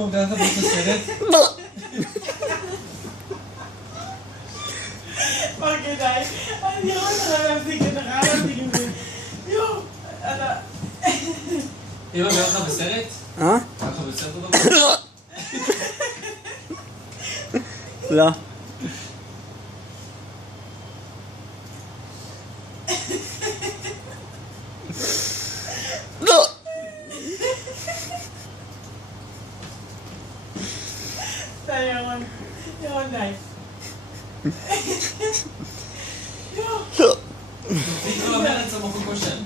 פעם ככה באותו סרט? אוקיי, די. אני לא רוצה להפסיק את החיים, להפסיק עם זה. יואו, אתה... אמא גאה לך בסרט? אה? גאה לך בסרט אותו דבר? לא. לא. די, ירון. ירון, די. יואו. תקרא למרץ המקום כושר.